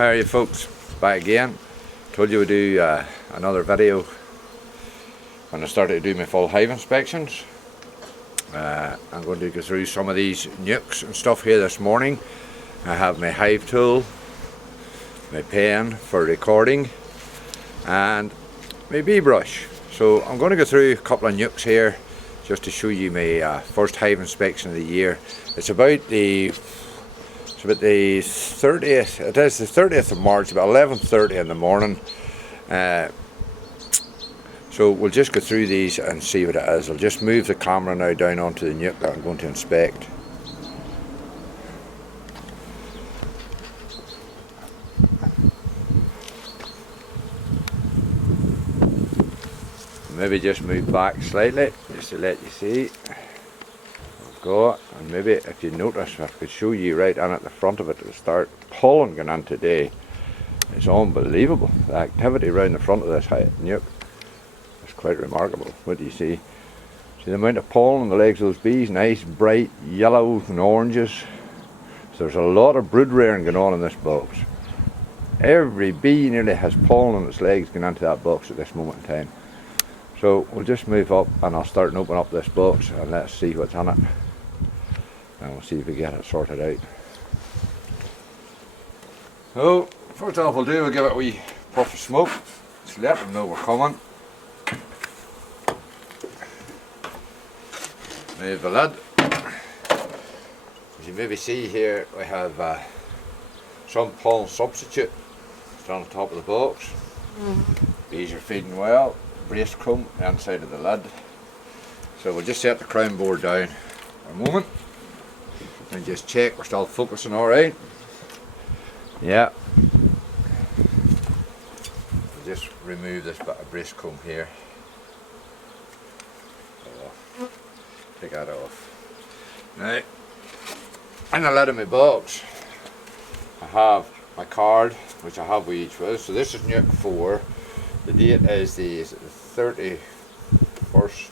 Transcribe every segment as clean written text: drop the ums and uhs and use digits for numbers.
How are you folks? Back again. Told you we'd do another video when I started to do my full hive inspections. I'm going to go through some of these nukes and stuff here this morning. I have my hive tool, my pen for recording, and my bee brush. So I'm going to go through a couple of nukes here just to show you my first hive inspection of the year. It's about the 30th, it is the 30th of March, about 11:30 in the morning. So we'll just go through these and see what it is. I'll just move the camera now down onto the nuke that I'm going to inspect. Maybe just move back slightly just to let you see. And maybe if you notice, I could show you right on at the front of it to start pollen going on today. It's unbelievable. The activity around the front of this nuke is quite remarkable. What do you see? See the amount of pollen on the legs of those bees? Nice bright yellows and oranges. So there's a lot of brood rearing going on in this box. Every bee nearly has pollen on its legs going onto that box at this moment in time. So we'll just move up and I'll start and open up this box and let's see what's on it. And we'll see if we get it sorted out. So, first off we'll do, we'll give it a wee puff of smoke. Just let them know we're coming. Move the lid. As you maybe see here, we have some pollen substitute. It's on the top of the box. Bees are feeding well. Brace comb inside of the lid. So we'll just set the crown board down for a moment and just check we're still focusing alright. Yeah. We'll just remove this bit of brace comb here. Take that off. Now, in the lid of my box I have my card, which I have with each one. So this is nuke 4. The date is the 31st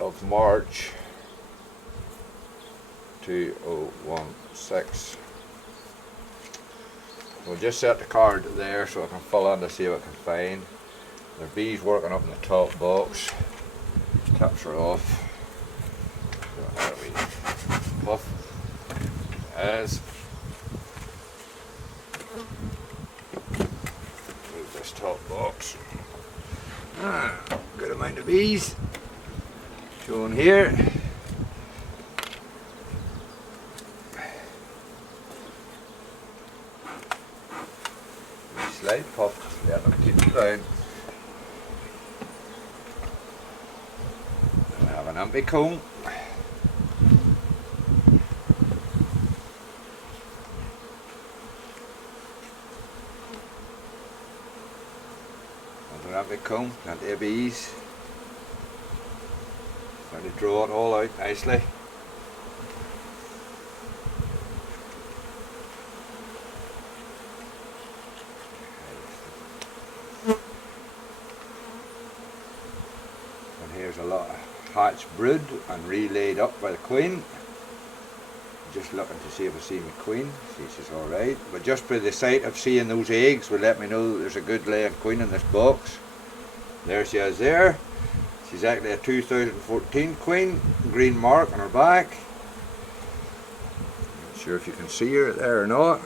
of March 2016. We'll just set the card there so I can fill in to see what I can find. There are bees working up in the top box. Caps are off. So there we puff as move this top box. Good amount of bees shown here. Slide puff, let them keep it down. I have an empty comb. Another empty comb, plenty of bees. Try to draw it all out nicely. And here's a lot of hatched brood and relayed up by the queen. Just looking to see if I see my queen. See, she's alright. But just by the sight of seeing those eggs will let me know that there's a good laying queen in this box. There she is there. She's actually a 2014 queen. Green mark on her back. Not sure if you can see her there or not.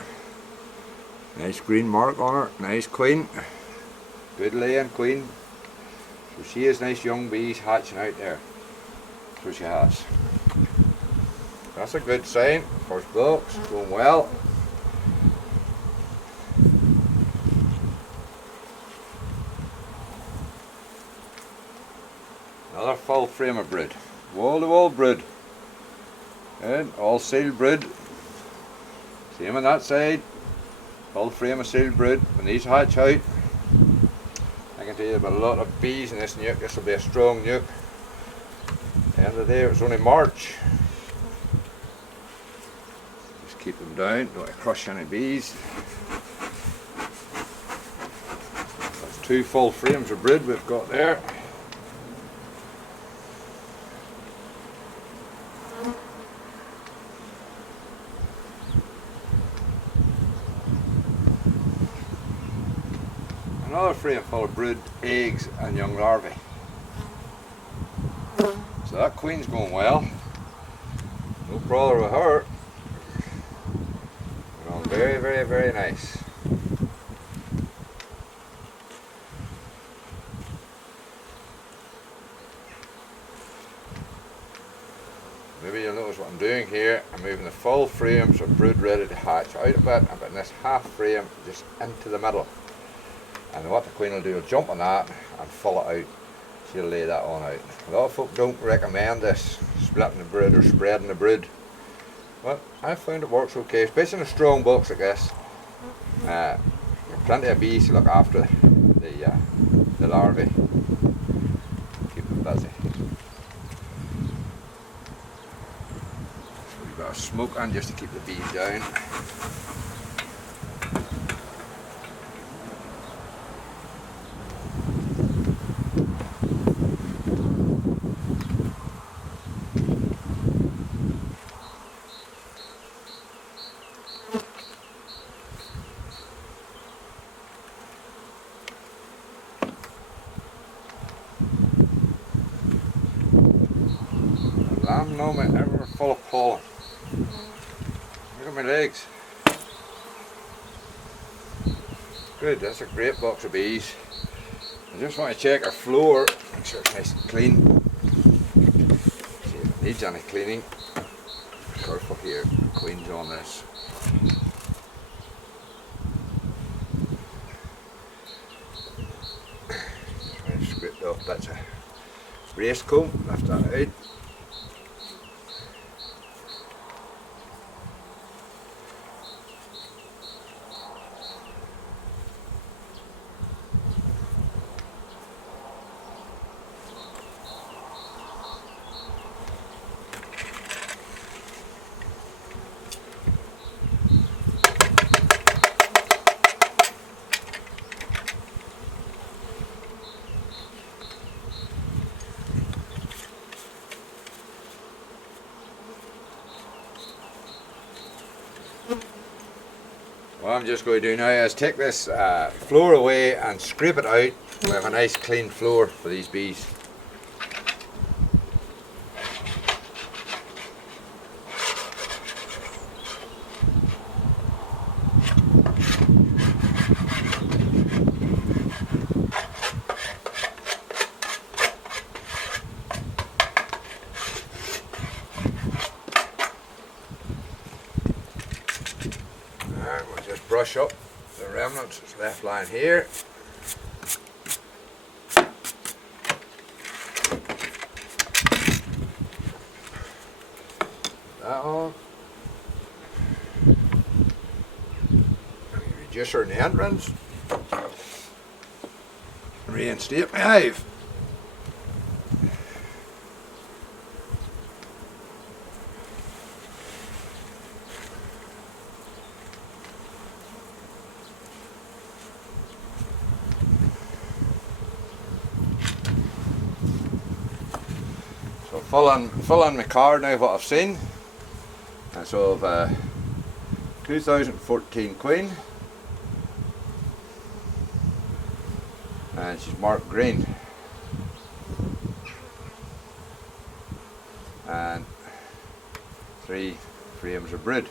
Nice green mark on her. Nice queen. Good laying queen. So she has nice young bees hatching out there. So she has. That's a good sign. First box, going well. Another full frame of brood. Wall to wall brood. Good, all sealed brood. Same on that side. Full frame of sealed brood. When these hatch out, I can tell you about a lot of bees in this nuke. This will be a strong nuke. At the end of the day, it was only March. Just keep them down, don't want to crush any bees. That's 2 full frames of brood we've got there. another frame full of brood, eggs and young larvae. So that queen's going well. No bother with her. Going very, very, very nice. Maybe you'll notice what I'm doing here. I'm moving the full frames of brood ready to hatch out of it. I'm putting this half frame just into the middle. And what the queen will do, will jump on that and full it out. She'll lay that on out. A lot of folk don't recommend this, splitting the brood or spreading the brood. But I found it works okay, especially in a strong box, I guess. There's plenty of bees to look after the larvae. Keep them busy. A bit of smoke on just to keep the bees down. Lamb no man ever full of pollen. Look at my legs. Good, that's a great box of bees. I just want to check our floor, make sure it's nice and clean. See if it needs any cleaning. Careful here, queen's on this. Try to scrape off bits of race comb, lift that out. What I'm just going to do now is take this floor away and scrape it out. We have a nice clean floor for these bees. We'll just brush up the remnants that's left lying here. That on. Reducer in the entrance. Reinstate my hive. Full on my card now what I've seen. And so I've 2014 queen. And she's marked green. And 3 frames of brood.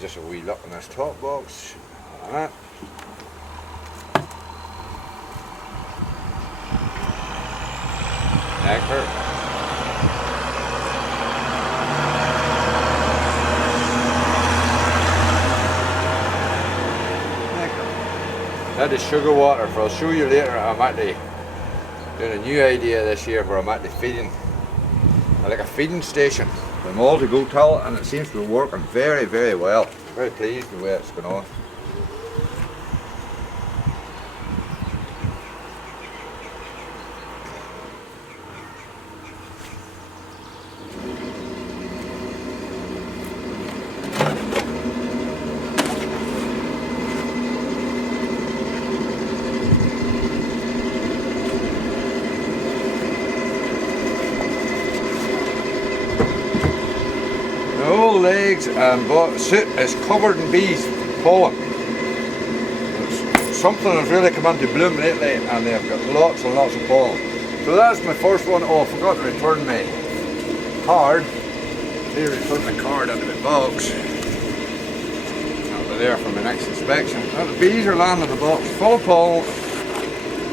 Just a wee look in this top box. Like that. Nectar. That is sugar water. For I'll show you later. I'm actually doing a new idea this year where I'm actually feeding like a feeding station. Them all to go tell, and it seems to be working very, very well. Very pleased with the way it's going on. whole legs and suit is covered in bees pollen. It's something that's really come into bloom lately, and they've got lots and lots of pollen. So that's my first one. Oh, I forgot to return my card. Here, return my card into my box. I'll be there for my next inspection. Now, the bees are landing in the box full of pollen.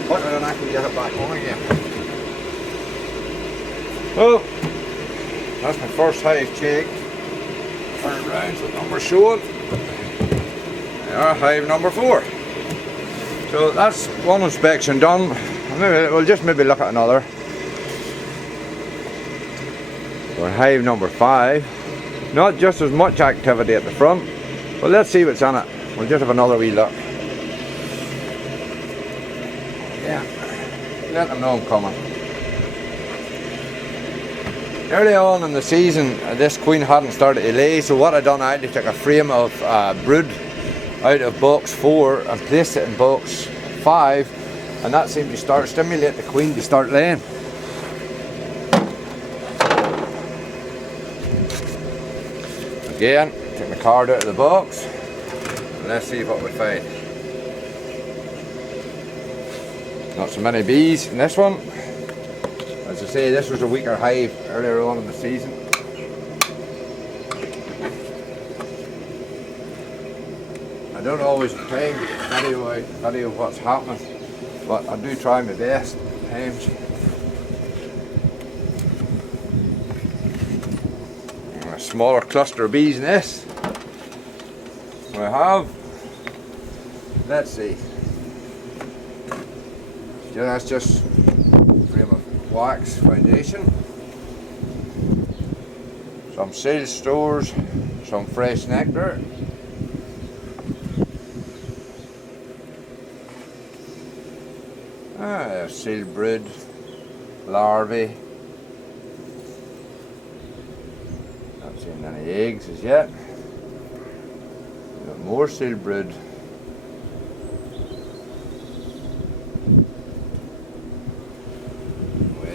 Hopefully then I can get it back on again. So, that's my first hive check. Turn around so the number's showing. There, hive number 4. So that's one inspection done. Maybe we'll just maybe look at another. For hive number 5. Not just as much activity at the front, but let's see what's on it. We'll just have another wee look. Yeah, let them know I'm coming. Early on in the season, this queen hadn't started to lay, so what I done, I actually took a frame of brood out of box 4 and placed it in box 5, and that seemed to stimulate the queen to start laying. Again, take my card out of the box, and let's see what we find. Not so many bees in this one. As I say, this was a weaker hive earlier on in the season. I don't always have time to video what's happening, but I do try my best at times. A smaller cluster of bees in this. We have, let's see. Yeah, that's just a frame of wax foundation, some sealed stores, some fresh nectar, sealed brood, larvae. Not seen any eggs as yet. More sealed brood.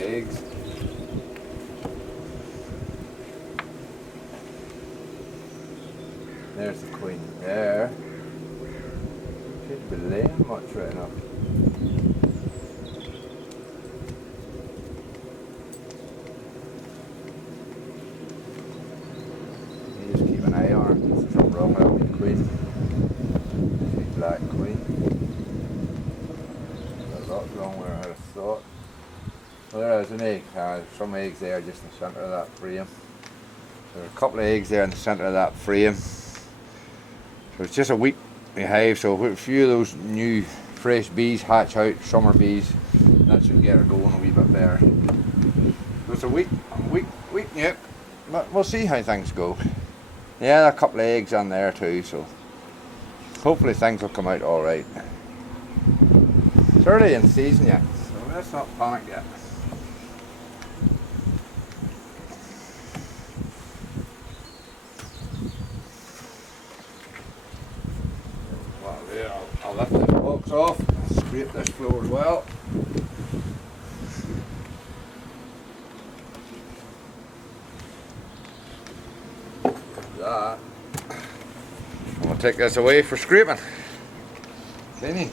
Eggs. There's the queen there. Should be laying much right enough. You just keep an eye on her. It's some rough out queen. She's black queen. There's a lot wrong with her, I thought. Well, there is an egg. Some eggs there just in the centre of that frame. There are a couple of eggs there in the centre of that frame. So it's just a week hive, so if a few of those new fresh bees hatch out, summer bees, that should get her going a wee bit better. So it's a week yet, but we'll see how things go. Yeah, there are a couple of eggs on there too, so hopefully things will come out alright. It's early in the season yet, so let's not panic yet. I'll lift this box off, scrape this floor as well. That. And we'll take this away for scraping. Cleaning.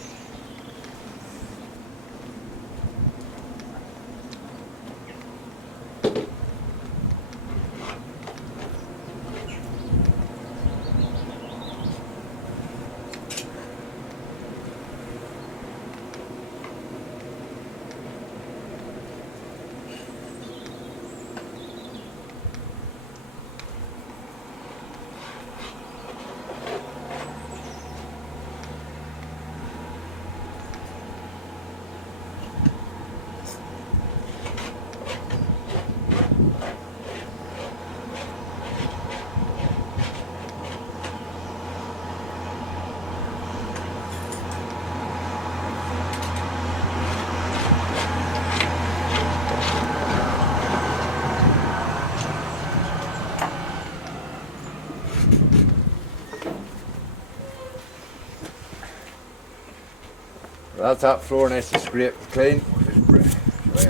That's that floor nice and scraped and clean.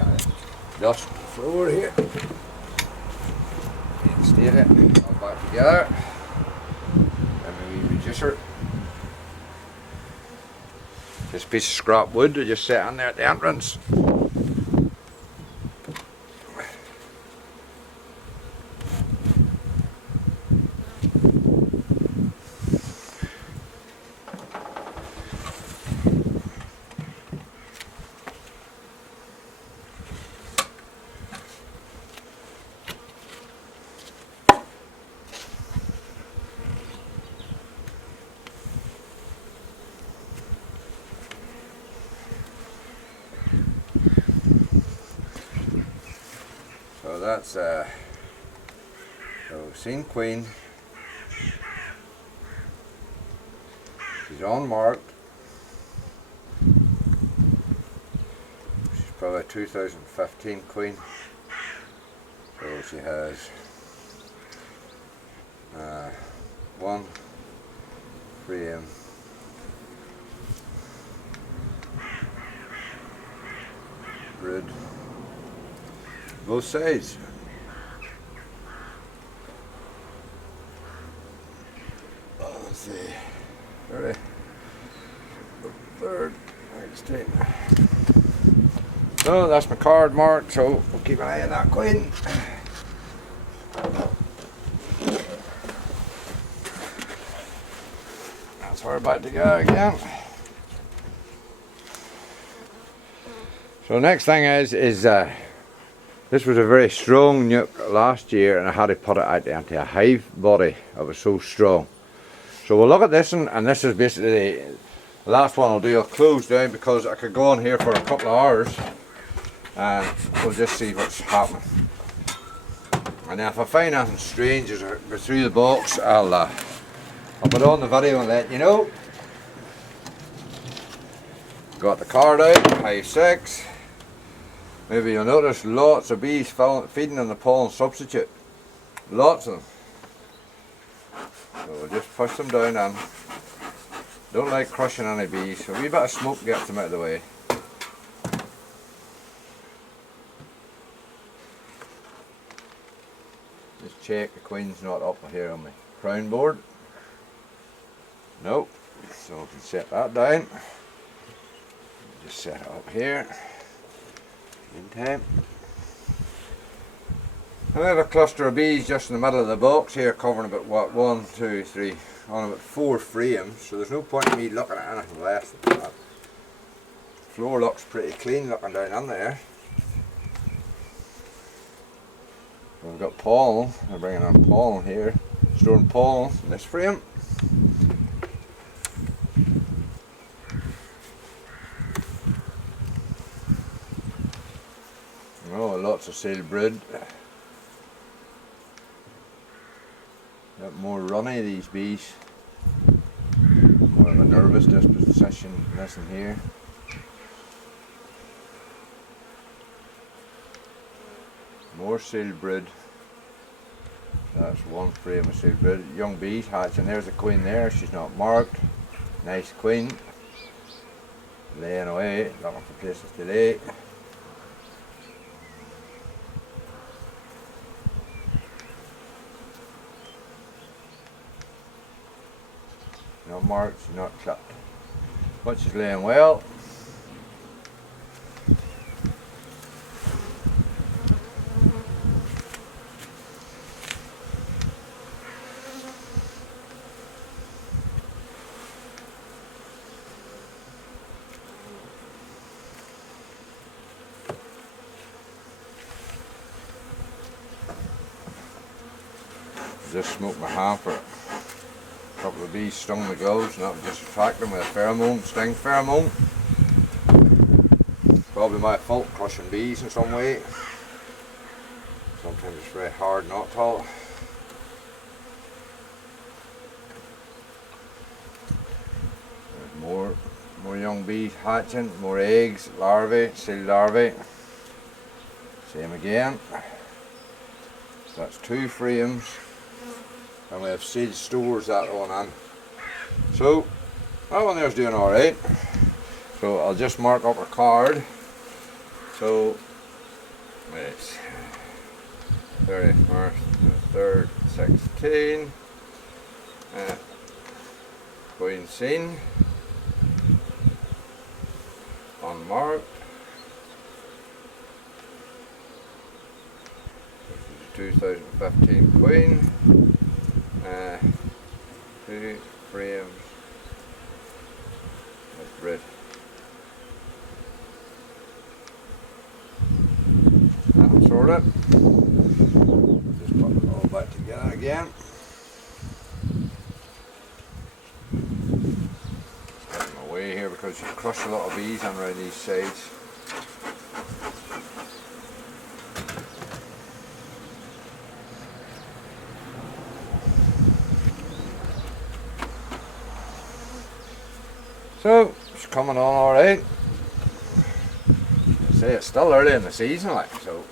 Just dust the floor here. state it all back together. Then we reducer. This piece of scrap wood to just set in there at the entrance. So that's so seen queen. She's unmarked. She's probably a 2015 queen. So she has one frame, brood, both sides. Oh, let's see. Ready? Third. Next time. So that's my card marked, so we'll keep an eye on that queen. That's her about to go again. So next thing is this was a very strong nuke last year, and I had to put it out into a hive body. It was so strong. So we'll look at this one, and this is basically the last one I'll do. I'll close down because I could go on here for a couple of hours and we'll just see what's happening. And if I find anything strange as I go through the box, I'll put on the video and let you know. Got the card out, Hive 6. Maybe you'll notice lots of bees feeding on the pollen substitute. Lots of them. So we'll just push them down in. Don't like crushing any bees, so a wee bit of smoke gets them out of the way. Just check the queen's not up here on my crown board. Nope. So we can set that down. Just set it up here. In time. I have a cluster of bees just in the middle of the box here, covering about what, 1, 2, 3, on about 4 frames, so there's no point in me looking at anything less than that. The floor looks pretty clean looking down in there. We've got pollen. I'm bringing on pollen here, storing pollen in this frame. Oh, lots of sealed brood. Got more runny, these bees. More of a nervous disposition, this in here. More sealed brood. That's one frame of sealed brood. Young bees hatching. There's a queen there. She's not marked. Nice queen. Laying away, looking for places to lay. Not marked, she's not clipped. But she's laying well. Just smoked my hand for it. A couple of bees stung the gills, and that would just attract them with a pheromone, sting pheromone. Probably my fault crushing bees in some way. Sometimes it's very hard not to. There's more young bees hatching, more eggs, larvae, sealed larvae. Same again. So that's 2 frames. And we have seed stores that on in. So that one there's doing alright. So I'll just mark up our card. So it's 31st the 3rd, 16. Queen seen. Unmarked. This is 2015 Queen. 2 frames of red. That'll sort it. Just put it all back together again. Get them away here because you crush a lot of bees on around these sides. So it's coming on alright. I say it's still early in the season, like so.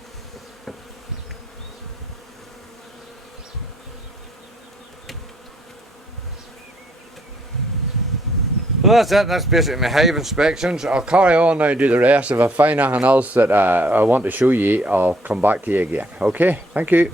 Well, that's it. That's basically my hive inspections. I'll carry on now and do the rest. If I find anything else that I want to show you, I'll come back to you again. Okay, thank you.